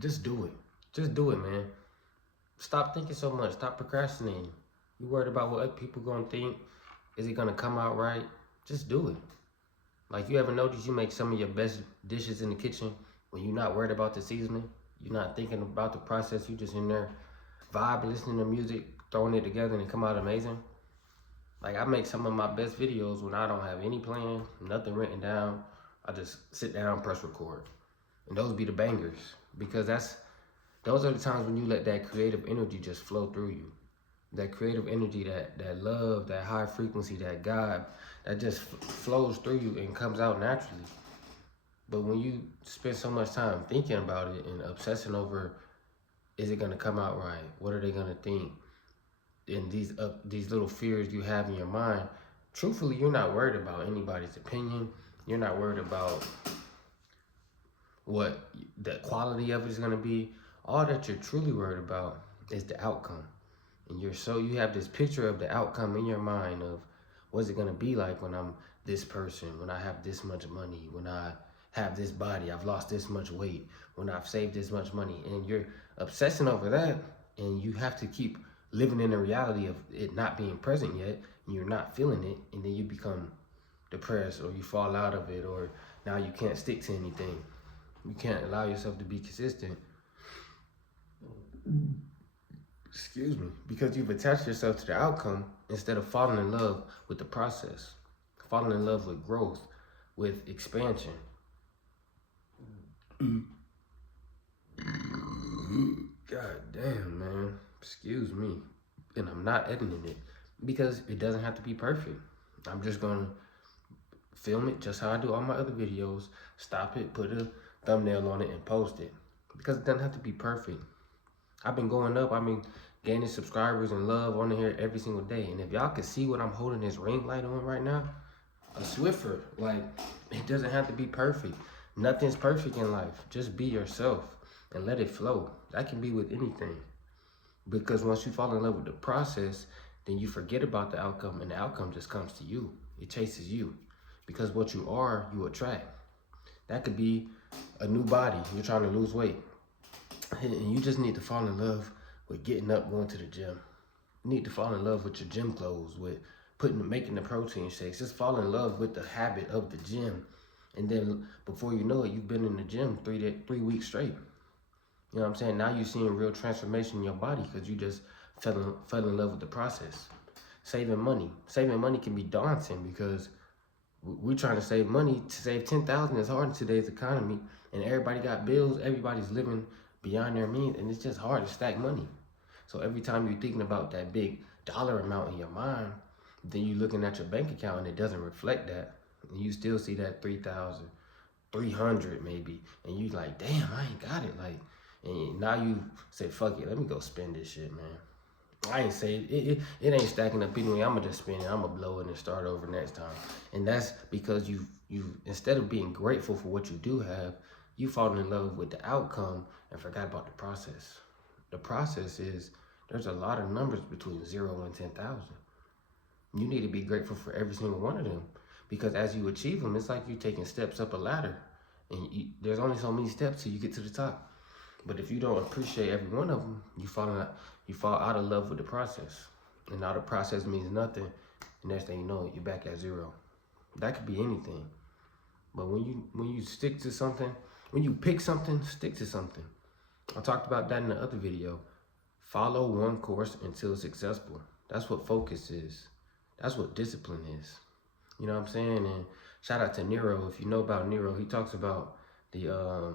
Just do it. Just do it, man. Stop thinking so much. Stop procrastinating. You worried about what other people gonna think? Is it gonna come out right? Just do it. Like, you ever notice you make some of your best dishes in the kitchen when you're not worried about the seasoning? You're not thinking about the process. You just in there vibe, listening to music, throwing it together, and it come out amazing. Like, I make some of my best videos when I don't have any plan, nothing written down. I just sit down, press record, and those be the bangers because those are the times when you let that creative energy just flow through you. That creative energy, that love, that high frequency, that God, that just flows through you and comes out naturally. But when you spend so much time thinking about it and obsessing over, is it gonna come out right? What are they gonna think? And these little fears you have in your mind, truthfully, you're not worried about anybody's opinion. You're not worried about what the quality of it is gonna be. All that you're truly worried about is the outcome. And you have this picture of the outcome in your mind of what's it gonna be like when I'm this person, when I have this much money, when I have this body, I've lost this much weight, when I've saved this much money, and you're obsessing over that, and you have to keep living in the reality of it not being present yet, and you're not feeling it, and then you become depressed, or you fall out of it, or now you can't stick to anything. You can't allow yourself to be consistent. Excuse me, because you've attached yourself to the outcome instead of falling in love with the process, falling in love with growth, with expansion. God damn, man. Excuse me. And I'm not editing it because it doesn't have to be perfect. I'm just gonna film it just how I do all my other videos, stop it, put a thumbnail on it, and post it. Because it doesn't have to be perfect. I've been going up, gaining subscribers and love on here every single day. And if y'all could see what I'm holding this ring light on right now, a Swiffer, like, it doesn't have to be perfect. Nothing's perfect in life. Just be yourself and let it flow. That can be with anything. Because once you fall in love with the process, then you forget about the outcome, and the outcome just comes to you. It chases you. Because what you are, you attract. That could be a new body. You're trying to lose weight. And you just need to fall in love with getting up, going to the gym. You need to fall in love with your gym clothes, with making the protein shakes. Just fall in love with the habit of the gym. And then before you know it, you've been in the gym 3 weeks straight. You know what I'm saying? Now you're seeing real transformation in your body because you just fell in love with the process. Saving money. Saving money can be daunting because we're trying to save money. To save $10,000 is hard in today's economy, and everybody got bills. Everybody's living beyond their means, and it's just hard to stack money. So every time you're thinking about that big dollar amount in your mind, then you're looking at your bank account and it doesn't reflect that. And you still see that 3,000, 300 maybe, and you like, damn, I ain't got it. Like, and now you say, fuck it, let me go spend this shit, man. I ain't say it ain't stacking up anyway. I'ma just spend it. I'ma blow it and start over next time. And that's because you instead of being grateful for what you do have, you fall in love with the outcome and forgot about the process. The process is there's a lot of numbers between 0 and 10,000. You need to be grateful for every single one of them, because as you achieve them, it's like you're taking steps up a ladder, and there's only so many steps till you get to the top. But if you don't appreciate every one of them, you fall out of love with the process. And now the process means nothing. And next thing you know, you're back at 0. That could be anything. But when you stick to something, when you pick something, stick to something. I talked about that in the other video. Follow one course until successful. That's what focus is. That's what discipline is. You know what I'm saying? And shout out to Nero. If you know about Nero, he talks about the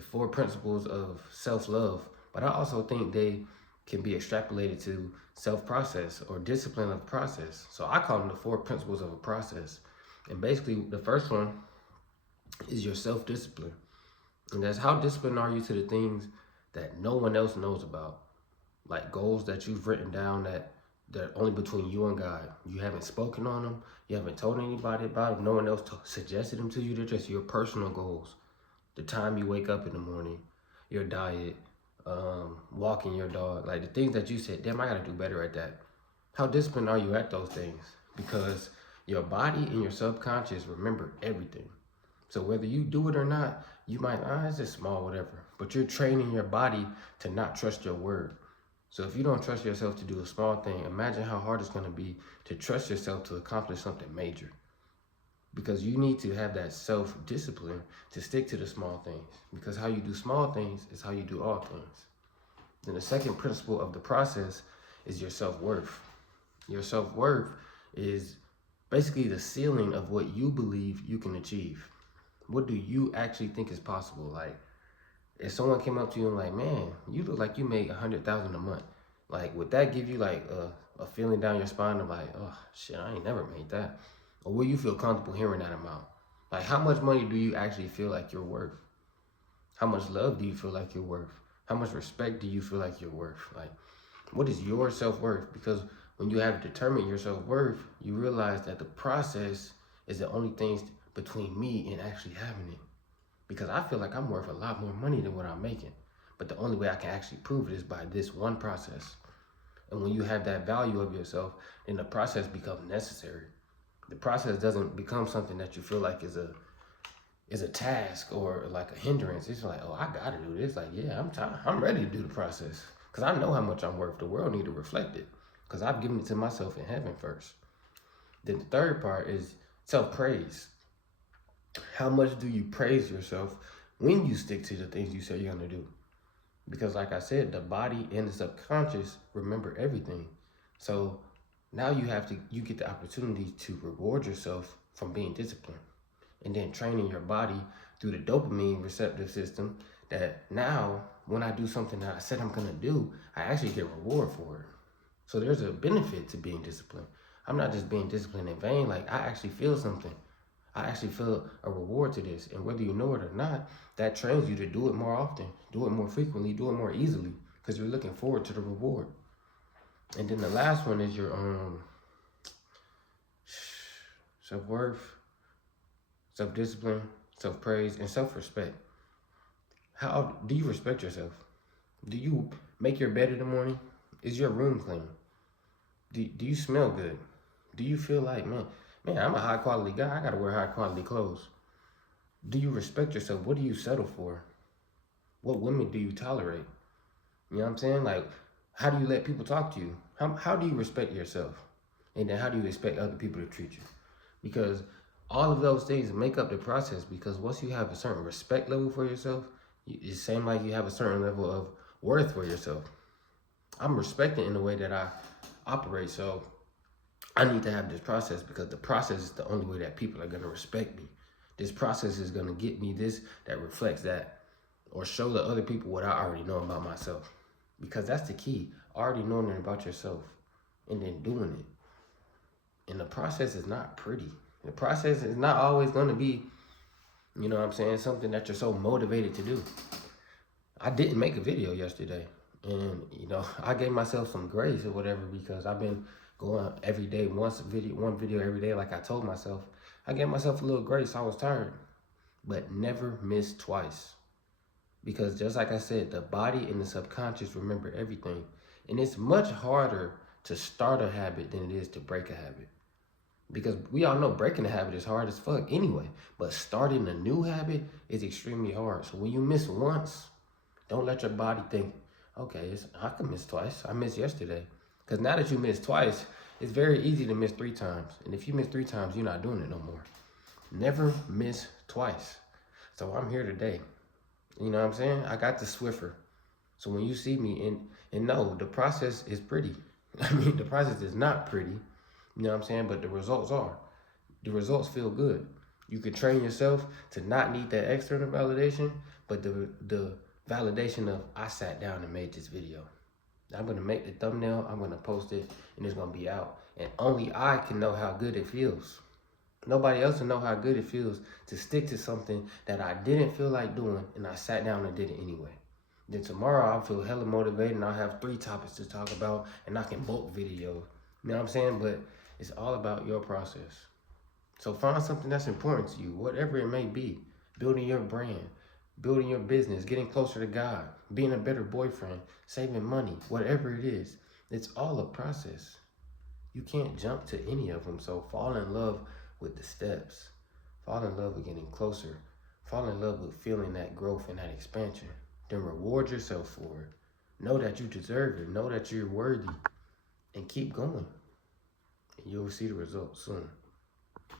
4 principles of self-love, but I also think they can be extrapolated to self-process or discipline of process. So I call them the 4 principles of a process. And basically the first one is your self-discipline. And that's how disciplined are you to the things that no one else knows about. Like goals that you've written down that they're only between you and God. You haven't spoken on them. You haven't told anybody about them. No one else suggested them to you. They're just your personal goals. The time you wake up in the morning, your diet, walking your dog, like the things that you said, damn, I gotta do better at that. How disciplined are you at those things? Because your body and your subconscious remember everything. So whether you do it or not, You might, it's just small, whatever. But you're training your body to not trust your word. So if you don't trust yourself to do a small thing, imagine how hard it's going to be to trust yourself to accomplish something major. Because you need to have that self-discipline to stick to the small things. Because how you do small things is how you do all things. Then the second principle of the process is your self-worth. Your self-worth is basically the ceiling of what you believe you can achieve. What do you actually think is possible? Like, if someone came up to you and like, man, you look like you make $100,000 a month. Like, would that give you like a feeling down your spine of like, oh shit, I ain't never made that? Or will you feel comfortable hearing that amount? Like, how much money do you actually feel like you're worth? How much love do you feel like you're worth? How much respect do you feel like you're worth? Like, what is your self-worth? Because when you have determined your self-worth, you realize that the process is the only thing between me and actually having it. Because I feel like I'm worth a lot more money than what I'm making. But the only way I can actually prove it is by this one process. And when you have that value of yourself, then the process becomes necessary. The process doesn't become something that you feel like is a task or like a hindrance. It's like, oh, I gotta do this. Like, yeah, I'm ready to do the process. Because I know how much I'm worth. The world need to reflect it. Because I've given it to myself in heaven first. Then the third part is self-praise. How much do you praise yourself when you stick to the things you say you're gonna do? Because like I said, the body and the subconscious remember everything. So now you get the opportunity to reward yourself from being disciplined. And then training your body through the dopamine receptor system that now when I do something that I said I'm gonna do, I actually get reward for it. So there's a benefit to being disciplined. I'm not just being disciplined in vain, like I actually feel something. I actually feel a reward to this. And whether you know it or not, that trains you to do it more often, do it more frequently, do it more easily, because you're looking forward to the reward. And then the last one is your self-worth, self-discipline, self-praise, and self-respect. How do you respect yourself? Do you make your bed in the morning? Is your room clean? Do you smell good? Do you feel like, man, I'm a high quality guy. I gotta wear high quality clothes. Do you respect yourself? What do you settle for? What women do you tolerate? You know what I'm saying? Like, how do you let people talk to you? How do you respect yourself? And then how do you expect other people to treat you? Because all of those things make up the process. Because once you have a certain respect level for yourself, it's same like you have a certain level of worth for yourself. I'm respected in the way that I operate, so I need to have this process because the process is the only way that people are going to respect me. This process is going to get me this that reflects that or show the other people what I already know about myself. Because that's the key, already knowing about yourself and then doing it. And the process is not pretty. The process is not always going to be, you know what I'm saying, something that you're so motivated to do. I didn't make a video yesterday. And, you know, I gave myself some grace or whatever because I've been going every day, one video every day like I told myself. I gave myself a little grace. I was tired. But never miss twice. Because just like I said, the body and the subconscious remember everything. And it's much harder to start a habit than it is to break a habit. Because we all know breaking a habit is hard as fuck anyway. But starting a new habit is extremely hard. So when you miss once, don't let your body think, okay, I can miss twice. I missed yesterday. Because now that you missed twice, it's very easy to miss 3 times. And if you miss 3 times, you're not doing it no more. Never miss twice. So I'm here today. You know what I'm saying? I got the Swiffer. So when you see me, and no, the process is pretty. I mean, the process is not pretty. You know what I'm saying? But the results are. The results feel good. You could train yourself to not need that external validation, but the validation of I sat down and made this video. I'm gonna make the thumbnail, I'm gonna post it, and it's gonna be out. And only I can know how good it feels. Nobody else will know how good it feels to stick to something that I didn't feel like doing, and I sat down and did it anyway. Then tomorrow I'll feel hella motivated and I'll have 3 topics to talk about and I can bulk video. You know what I'm saying? But it's all about your process. So find something that's important to you, whatever it may be. Building your brand, building your business, getting closer to God, being a better boyfriend, saving money, whatever it is. It's all a process. You can't jump to any of them. So fall in love with the steps. Fall in love with getting closer. Fall in love with feeling that growth and that expansion. Then reward yourself for it. Know that you deserve it. Know that you're worthy. And keep going. And you'll see the results soon.